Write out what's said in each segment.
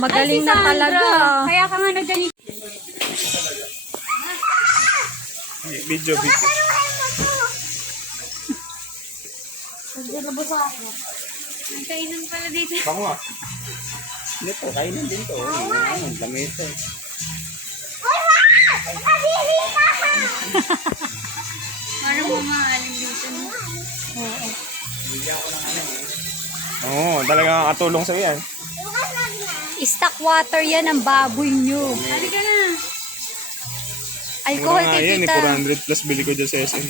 Magaling na talaga. Kaya ka nga nagganito. Video. Ang kainan pala dito. Bako nga. Hindi po, kainan din to. Ang dami ito. Parang mamaalim dito. Oo, talagang katulong sa yan. Stock water yan ang baboy nyo. Halika na. Alcohol Mura nga kay yan, tita. 400 plus bili ko dyan sa SM.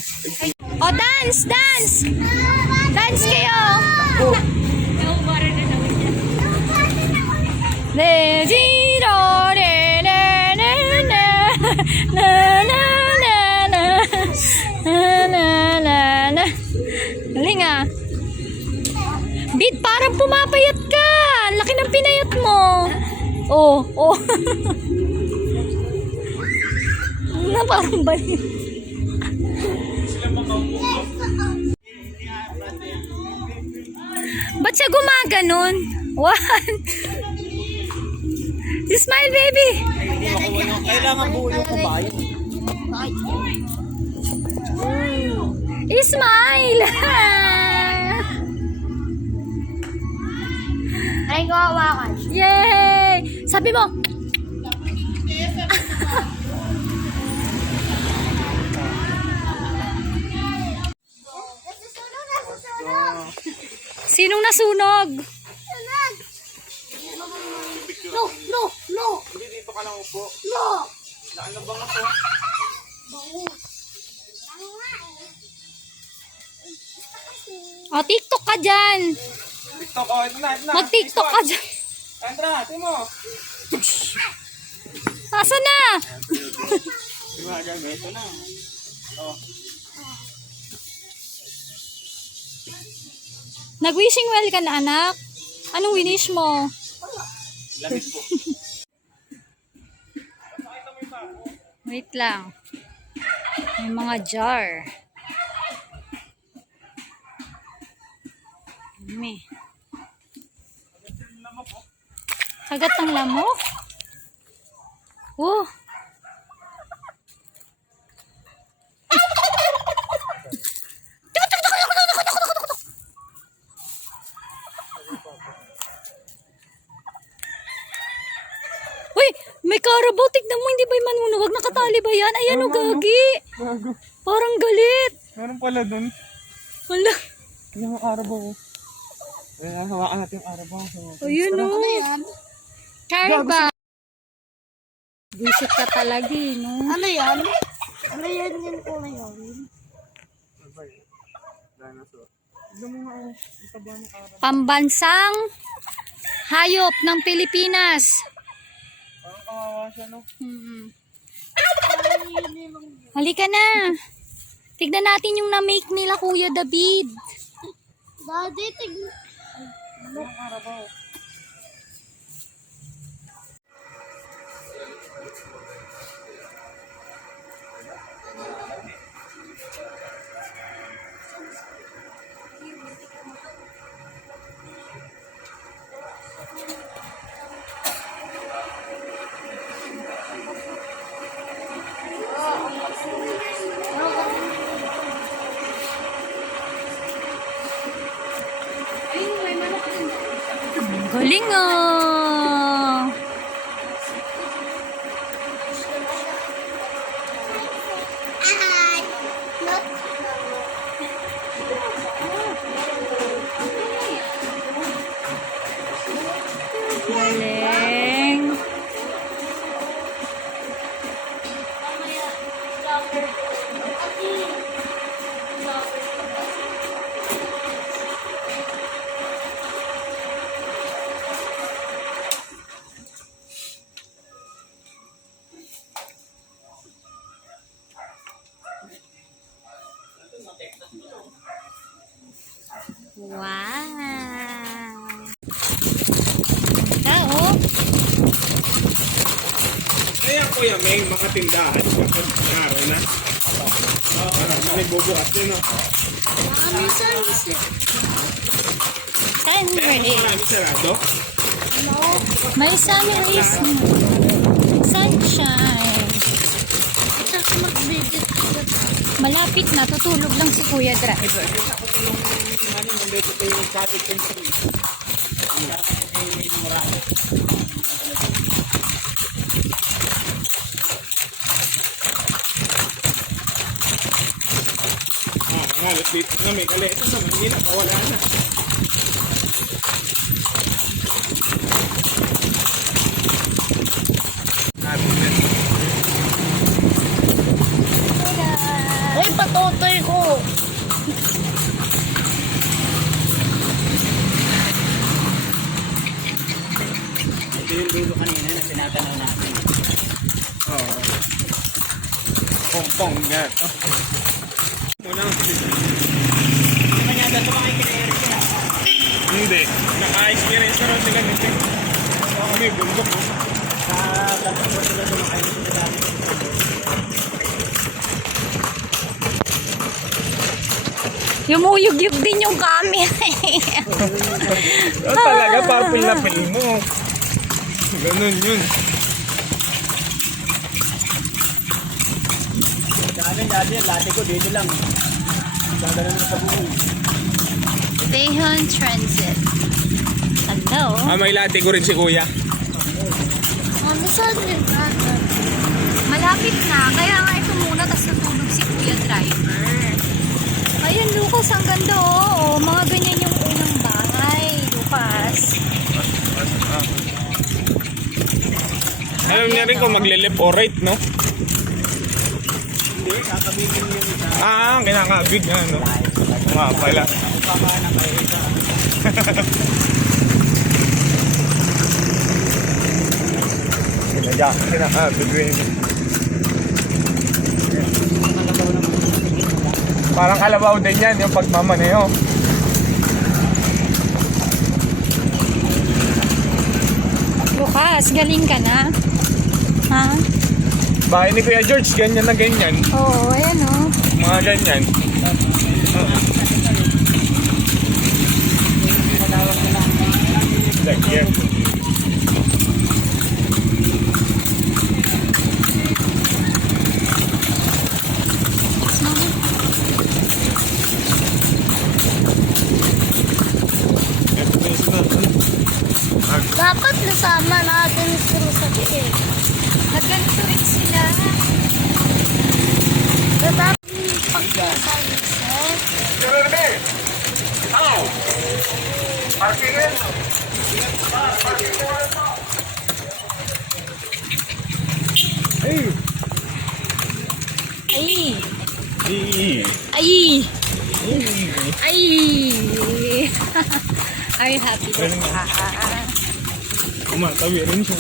O, dance! Dance! Dance kayo! Ewan ko rin na naman yan. Le, zero, le, le, le, le. La, la, la, la. La, la, la, la. Galing ah. Bit, parang pumapayat ka. Ang laki ng pinayat mo. Oh, oh. Na parang balik. Ba't siya gumaganon? One. Smile, baby. Kailangan buo yung kumain. Smile. Ay, ko hawakan. Yay! Sabi mo. Sinong nasunog? No! Hindi, dito ka lang upo. No! Ano bang ako? O, TikTok ka dyan. TikTok, oh, ito na. Mag-TikTok ka dyan. Andra, ito mo. Asan na? Ito na. Oh. Nag-wishing well ka na, anak? Anong winish mo? Lamig po. Wait lang. May mga jar. May. Kagat ng lamok? Oh. Uy, may carabao. Tignan mo, hindi ba yung manunuwag? Nakatali ba yan? Ayan o, gagi. Parang galit. Meron pala dun. Wala. Yung arabaw. Hawakan natin yung arabaw. Ayun o. Carabao. Visit ka talaga eh, no? Ano yan? Ano yan yung kulay yun? Dinosaur. Tignan mo nga ang taba ng arabaw. Pambansang hayop ng Pilipinas. Parang kawawa siya, no? Halika na. Tignan natin yung na-make nila, Kuya David. Daddy, tignan. Ano ang arabaw? Galing ah. Galing. Wow. Oh. Ayan, Kuya Meng, mga tindahan. Nangaroon na. May bubukas din, no? Saan Kaya mas marami sarado. May sun rays na. Sunshine. Tsaka mag-visit ka. Malapit na, tutulog lang si Kuya Driver. Dito na may kaleta sa Manila, kawala na. Ay, patotoy ko. Ito yung dulo kanina na tinatanaw natin. Oo. Pong-pong yan. Unang Manyada ito mga ikinayari sila. hindi. Naka-experience na rin sila nito. May bundok. Sa tatang ko sila dumakain sila dati. Yumuyugyug din yung camera. Talaga, papil na pil mo. Ganun yun. Sa akin dati yan, lati ko dito lang. Gagalan mo sa buhay. Dayhon Transit. Hello? May lati ko rin si Kuya. Ano saan yun? Malapit na, kaya nga ito muna, tapos natulog si Kuya Driver. Ayun, Lucas, ang ganda oh. Mga ganyan yung unang bahay, Lucas. Alam niya rin kung magle-left or right, no? Hindi, kakabitin mo yung isa. Kinakabig nga, no? Nga pala. Pamana kayo isa. Kinakabig rin. Parang kalabaw din yan, yung pagmamaneho. Lucas, galing ka na. Ha? Bahay ni Kuya George, ganyan na ganyan. Oo, ayan oh. Mga ganyan. Like here. Dapat nasama natin sila sa tiil. Nagganito rin sila. Dapat pagkasali Ay! Hey. Ay! Ay! Are you happy? Galing nga. Kumatawi rin siya.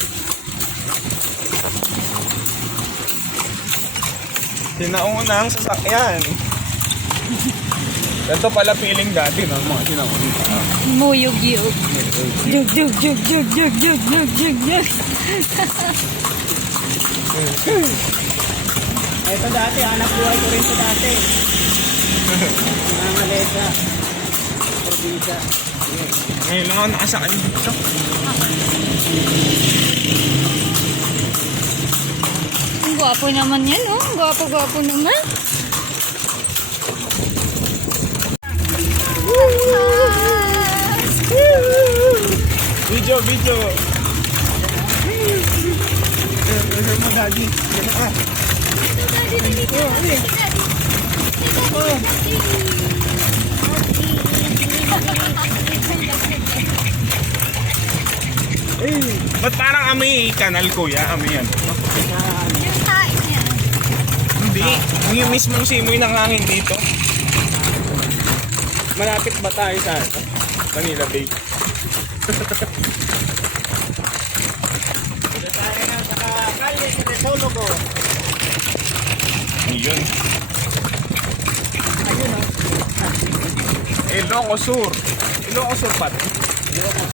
Sinauna ang sasakyan. Ito pala feeling dati ng mga sinauna. Muyug-yug. Jug, jug, jug, jug, jug, jug, jug, jug, jug. Ito dati, anak buhay ko rin ito dati. Mga maleta. Probinsya. Ngayon lang ako nakasakay dito. Ang gwapo naman yan, oh. Ang gwapo-gwapo naman. Video, video. Ano mo, Daddy? Gano'n ka? Ba't parang amoy kanal, Kuya? Amoy yan. Yung tain niya. Hindi. Yung mismong simoy ng hangin dito. Malapit ba tayo sa Manila Bay? Ito tayo na sa kalye sa Resologo. Yun. Ayun o. Ilocos Sur. Ilocos Sur pati.